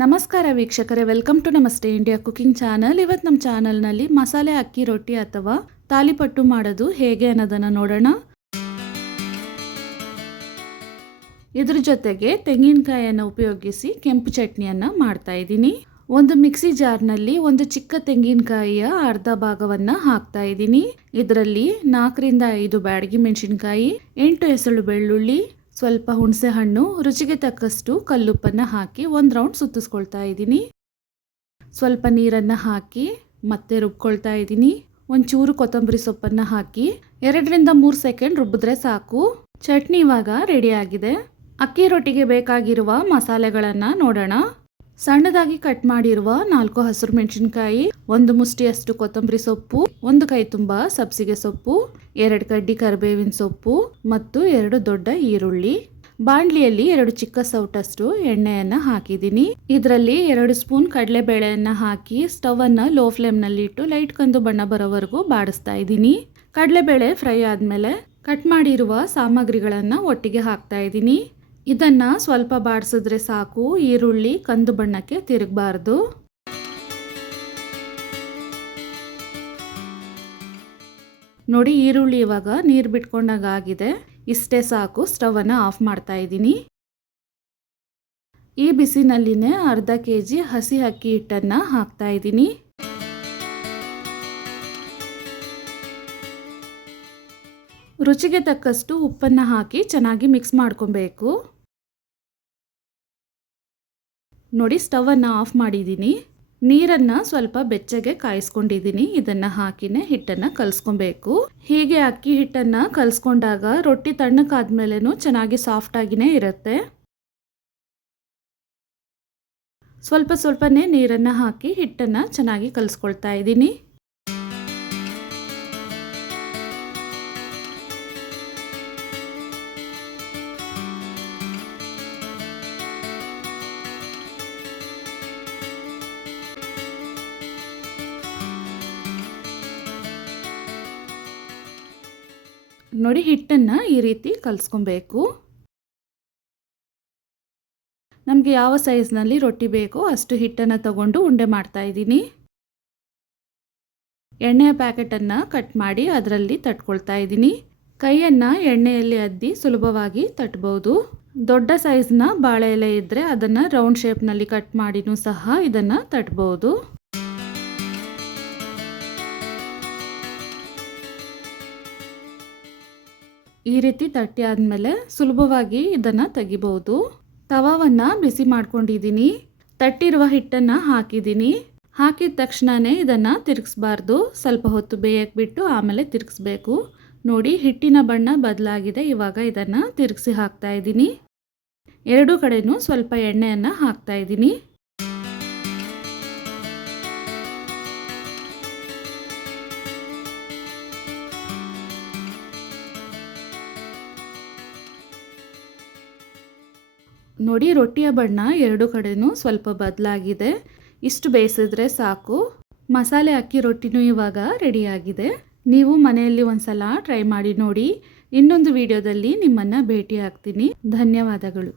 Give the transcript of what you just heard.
ನಮಸ್ಕಾರ ವೀಕ್ಷಕರೇ, welcome to ನಮಸ್ತೆ ಇಂಡಿಯಾ ಕುಕಿಂಗ್ ಚಾನಲ್. ಇವತ್ತು ನಮ್ಮ ಚಾನಲ್ನಲ್ಲಿ ಮಸಾಲೆ ಅಕ್ಕಿ ರೊಟ್ಟಿ ಅಥವಾ ತಾಲಿಪಟ್ಟು ಮಾಡೋದು ಹೇಗೆ ಅನ್ನೋದನ್ನು ನೋಡೋಣ. ಇದ್ರ ಜೊತೆಗೆ ತೆಂಗಿನಕಾಯಿಯನ್ನು ಉಪಯೋಗಿಸಿ ಕೆಂಪು ಚಟ್ನಿಯನ್ನು ಮಾಡ್ತಾ ಇದ್ದೀನಿ. ಒಂದು ಮಿಕ್ಸಿ ಜಾರ್ನಲ್ಲಿ ಒಂದು ಚಿಕ್ಕ ತೆಂಗಿನಕಾಯಿಯ ಅರ್ಧ ಭಾಗವನ್ನು ಹಾಕ್ತಾ ಇದ್ದೀನಿ. ಇದರಲ್ಲಿ 4 ರಿಂದ 5 ಬ್ಯಾಡಗಿ ಮೆಣಸಿನಕಾಯಿ, 8 ಎಸಳು ಬೆಳ್ಳುಳ್ಳಿ, ಸ್ವಲ್ಪ ಹುಣಸೆ ಹಣ್ಣು, ರುಚಿಗೆ ತಕ್ಕಷ್ಟು ಕಲ್ಲುಪ್ಪನ್ನು ಹಾಕಿ ಒಂದು ರೌಂಡ್ ಸುತ್ತಿಸ್ಕೊಳ್ತಾ ಇದ್ದೀನಿ. ಸ್ವಲ್ಪ ನೀರನ್ನು ಹಾಕಿ ಮತ್ತೆ ರುಬ್ಕೊಳ್ತಾ ಇದ್ದೀನಿ. ಒಂಚೂರು ಕೊತ್ತಂಬರಿ ಸೊಪ್ಪನ್ನು ಹಾಕಿ 2 ರಿಂದ 3 ಸೆಕೆಂಡ್ ರುಬ್ಬಿದ್ರೆ ಸಾಕು. ಚಟ್ನಿ ಇವಾಗ ರೆಡಿ ಆಗಿದೆ. ಅಕ್ಕಿ ರೊಟ್ಟಿಗೆ ಬೇಕಾಗಿರುವ ಮಸಾಲೆಗಳನ್ನು ನೋಡೋಣ. ಸಣ್ಣದಾಗಿ ಕಟ್ ಮಾಡಿರುವ 4 ಹಸಿರು ಮೆಣಸಿನಕಾಯಿ, 1 ಮುಷ್ಟಿಯಷ್ಟು ಕೊತ್ತಂಬರಿ ಸೊಪ್ಪು, 1 ಕೈ ತುಂಬ ಸಬ್ಸಿಗೆ ಸೊಪ್ಪು, 2 ಕಡ್ಡಿ ಕರಿಬೇವಿನ ಸೊಪ್ಪು ಮತ್ತು 2 ದೊಡ್ಡ ಈರುಳ್ಳಿ. ಬಾಣಲಿಯಲ್ಲಿ 2 ಚಿಕ್ಕ ಸೌಟಷ್ಟು ಎಣ್ಣೆಯನ್ನು ಹಾಕಿದ್ದೀನಿ. ಇದರಲ್ಲಿ 2 ಸ್ಪೂನ್ ಕಡಲೆಬೇಳೆಯನ್ನು ಹಾಕಿ ಸ್ಟವ್ ಅನ್ನು ಲೋ ಫ್ಲೇಮ್ನಲ್ಲಿ ಇಟ್ಟು ಲೈಟ್ ಕಂದು ಬಣ್ಣ ಬರೋವರೆಗೂ ಬಾಡಿಸ್ತಾ ಇದ್ದೀನಿ. ಕಡಲೆಬೇಳೆ ಫ್ರೈ ಆದಮೇಲೆ ಕಟ್ ಮಾಡಿರುವ ಸಾಮಗ್ರಿಗಳನ್ನು ಒಟ್ಟಿಗೆ ಹಾಕ್ತಾ ಇದ್ದೀನಿ. ಇದನ್ನು ಸ್ವಲ್ಪ ಬಾಡಿಸಿದ್ರೆ ಸಾಕು, ಈರುಳ್ಳಿ ಕಂದು ಬಣ್ಣಕ್ಕೆ ತಿರುಗಬಾರ್ದು. ನೋಡಿ, ಈರುಳ್ಳಿ ಇವಾಗ ನೀರು ಬಿಟ್ಕೊಂಡಾಗ ಆಗಿದೆ. ಇಷ್ಟೇ ಸಾಕು. ಸ್ಟವನ್ನು ಆಫ್ ಮಾಡ್ತಾ ಇದ್ದೀನಿ. ಈ ಬಿಸಿನಲ್ಲಿನೇ ಅರ್ಧ ಕೆಜಿ ಹಸಿ ಅಕ್ಕಿ ಹಿಟ್ಟನ್ನು ಹಾಕ್ತಾ ಇದ್ದೀನಿ. ರುಚಿಗೆ ತಕ್ಕಷ್ಟು ಉಪ್ಪನ್ನು ಹಾಕಿ ಚೆನ್ನಾಗಿ ಮಿಕ್ಸ್ ಮಾಡ್ಕೊಬೇಕು. ನೋಡಿ, ಸ್ಟವನ್ನು ಆಫ್ ಮಾಡಿದ್ದೀನಿ. ನೀರನ್ನು ಸ್ವಲ್ಪ ಬೆಚ್ಚಗೆ ಕಾಯಿಸ್ಕೊಂಡಿದ್ದೀನಿ. ಇದನ್ನು ಹಾಕಿನೇ ಹಿಟ್ಟನ್ನು ಕಲಿಸ್ಕೊಬೇಕು. ಹೀಗೆ ಅಕ್ಕಿ ಹಿಟ್ಟನ್ನು ಕಲಿಸ್ಕೊಂಡಾಗ ರೊಟ್ಟಿ ತಣ್ಣಕ್ಕಾದ್ಮೇಲೆನೂ ಚೆನ್ನಾಗಿ ಸಾಫ್ಟ್ ಆಗಿನೇ ಇರುತ್ತೆ. ಸ್ವಲ್ಪನೇ ನೀರನ್ನು ಹಾಕಿ ಹಿಟ್ಟನ್ನು ಚೆನ್ನಾಗಿ ಕಲಿಸ್ಕೊಳ್ತಾ ಇದ್ದೀನಿ. ನೋಡಿ, ಹಿಟ್ಟನ್ನು ಈ ರೀತಿ ಕಲಿಸ್ಕೊಬೇಕು. ನಮಗೆ ಯಾವ ಸೈಜ್ನಲ್ಲಿ ರೊಟ್ಟಿ ಬೇಕೋ ಅಷ್ಟು ಹಿಟ್ಟನ್ನು ತಗೊಂಡು ಉಂಡೆ ಮಾಡ್ತಾ ಇದ್ದೀನಿ. ಎಣ್ಣೆಯ ಪ್ಯಾಕೆಟನ್ನು ಕಟ್ ಮಾಡಿ ಅದರಲ್ಲಿ ತಟ್ಕೊಳ್ತಾ ಇದ್ದೀನಿ. ಕೈಯನ್ನು ಎಣ್ಣೆಯಲ್ಲಿ ಅದ್ದಿ ಸುಲಭವಾಗಿ ತಟ್ಬೋದು. ದೊಡ್ಡ ಸೈಜ್ನ ಬಾಳೆ ಎಲೆ ಇದ್ದರೆ ಅದನ್ನು ರೌಂಡ್ ಶೇಪ್ನಲ್ಲಿ ಕಟ್ ಮಾಡಿನೂ ಸಹ ಇದನ್ನು ತಟ್ಬೋದು. ಈ ರೀತಿ ತಟ್ಟಿ ಆದಮೇಲೆ ಸುಲಭವಾಗಿ ಇದನ್ನು ತೆಗಿಬಹುದು. ತವಾವನ್ನು ಬಿಸಿ ಮಾಡ್ಕೊಂಡಿದ್ದೀನಿ. ತಟ್ಟಿರುವ ಹಿಟ್ಟನ್ನು ಹಾಕಿದ್ದೀನಿ. ಹಾಕಿದ ತಕ್ಷಣವೇ ಇದನ್ನು ತಿರುಗಿಸ್ಬಾರ್ದು. ಸ್ವಲ್ಪ ಹೊತ್ತು ಬೇಯಕ್ಕೆ ಬಿಟ್ಟು ಆಮೇಲೆ ತಿರುಗಿಸ್ಬೇಕು. ನೋಡಿ, ಹಿಟ್ಟಿನ ಬಣ್ಣ ಬದಲಾಗಿದೆ. ಇವಾಗ ಇದನ್ನು ತಿರುಗಿಸಿ ಹಾಕ್ತಾ ಇದ್ದೀನಿ. 2 ಕಡೆನೂ ಸ್ವಲ್ಪ ಎಣ್ಣೆಯನ್ನು ಹಾಕ್ತಾ ಇದ್ದೀನಿ. ನೋಡಿ, ರೊಟ್ಟಿಯ ಬಣ್ಣ 2 ಕಡೆನೂ ಸ್ವಲ್ಪ ಬದಲಾಗಿದೆ. ಇಷ್ಟು ಬೇಯಿಸಿದ್ರೆ ಸಾಕು. ಮಸಾಲೆ ಅಕ್ಕಿ ರೊಟ್ಟಿನೂ ಇವಾಗ ರೆಡಿಯಾಗಿದೆ. ನೀವು ಮನೆಯಲ್ಲಿ ಒಂದ್ಸಲ ಟ್ರೈ ಮಾಡಿ ನೋಡಿ. ಇನ್ನೊಂದು ವಿಡಿಯೋದಲ್ಲಿ ನಿಮ್ಮನ್ನು ಭೇಟಿ ಆಗ್ತೀನಿ. ಧನ್ಯವಾದಗಳು.